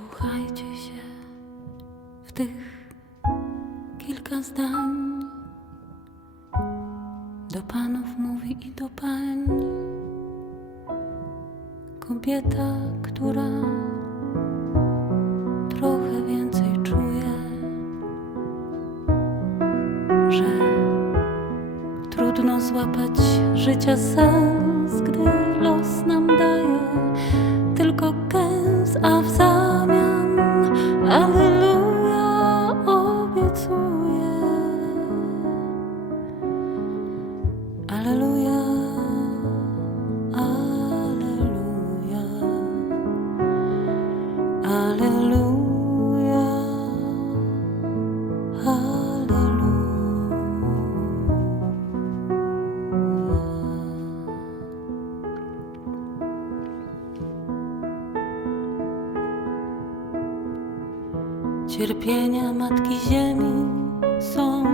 Wsłuchajcie się w tych kilka zdań. Do panów mówi i do pań kobieta, która trochę więcej czuje, że trudno złapać życia sens, gdy los nam daje tylko kęs, a w zamian Cierpienia Matki Ziemi są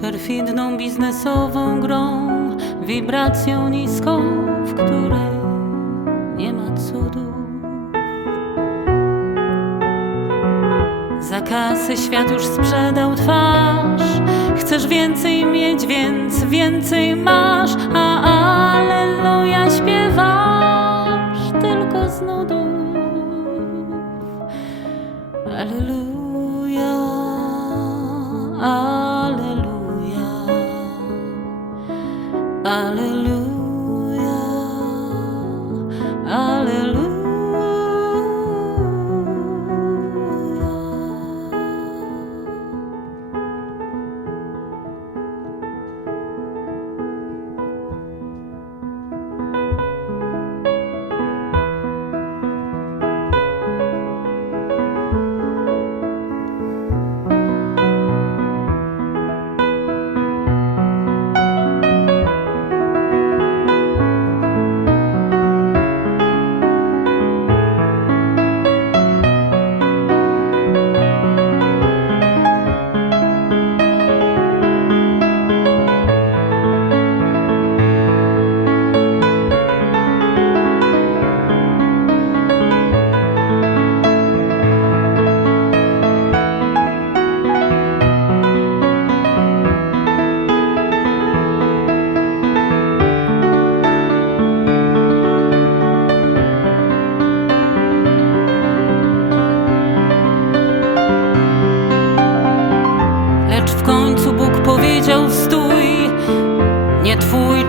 perfidną biznesową grą, wibracją niską, w której nie ma cudu. Za kasę świat już sprzedał twarz. Chcesz więcej mieć, więc więcej masz, a aleluja śpiewasz tylko z nudów. Alleluja, Alleluja,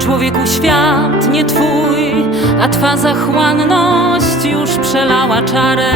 człowieku świat, nie twój A twa zachłanność już przelała czarę